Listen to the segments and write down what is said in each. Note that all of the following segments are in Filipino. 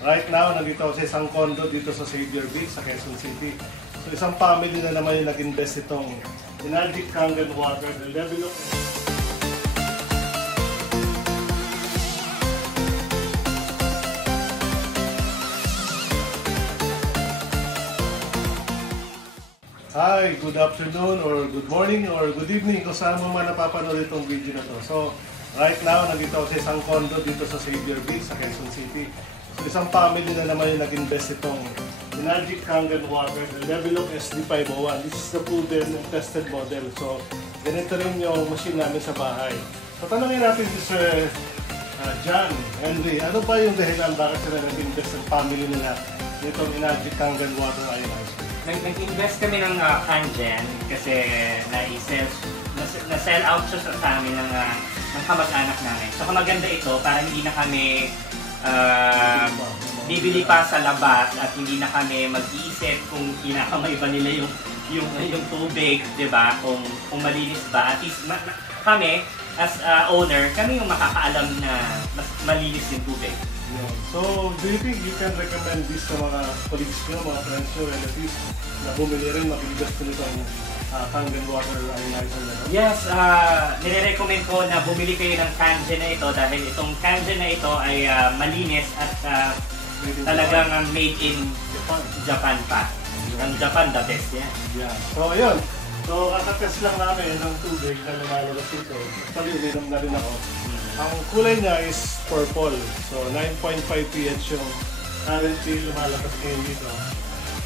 Right now, nandito ako sa isang condo dito sa Xavier Beach, sa Quezon City. So isang family na naman yung nag-invest itong Enargic Kangen water. The level of... Hi, good afternoon or good morning or good evening kung saan mo man napapanood itong video na to. So, right now, nandito ako sa isang condo dito sa Xavier Beach, sa Quezon City. So, isang family na naman yung nag-invest itong Enargic Kangen water, the level of SD501. This is the proven and tested model. So, ganito rin yung machine namin sa bahay. So, tanongin natin si Sir John Henry, ano pa yung dahilan bakit sila nag-invest ng family nila nitong Enargic Kangen water ionizer? Nag-invest kami ng Kangen kasi na-sell out siya sa amin ng kamag-anak namin. So, maganda ito para hindi na kami bibili pa sa labas at hindi na kami mag-iisip kung kinakamay ba nila yung tubig, di ba? Kung malinis ba. At least kami, as owner, kami yung makakaalam na mas malinis yung tubig. Yeah. So, do you think you can recommend this sa mga colleagues nyo, mga friends nyo, relatives na bumili rin, mag-invest ko nitong Kangen water ionizer na ito? Yes, nire-recommend ko na bumili kayo ng Kangen na ito dahil itong Kangen na ito ay malinis at talagang made in Japan pa. Ang Japan, the best yan. Yeah. So, ayun. So, kakatest lang namin ng tubig na lumalabas dito. Actually, uminom na rin ako. Ang kulay niya is purple. So, 9.5 pH yung currently lumalabas ngayon dito.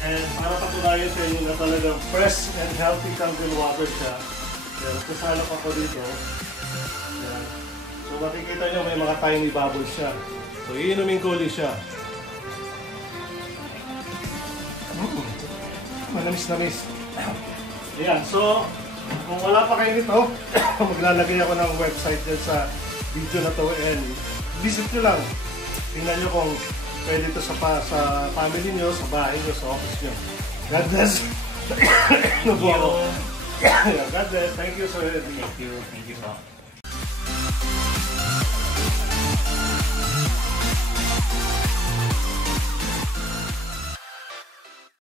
And para patunayan sa inyo na talagang fresh and healthy Kangen water siya, kasalok ako dito. Yan. So, makikita nyo may mga tiny bubbles siya. So, iinumin ko ulit siya. Manamis-namis. Ayan, so kung wala pa kayo nito, maglalagay ako ng website dyan sa video na to and visit nyo lang. Tingnan nyo kung pwede ito sa family nyo, sa bahay nyo, sa office nyo. God bless. God bless. Thank you, sir. Thank you po.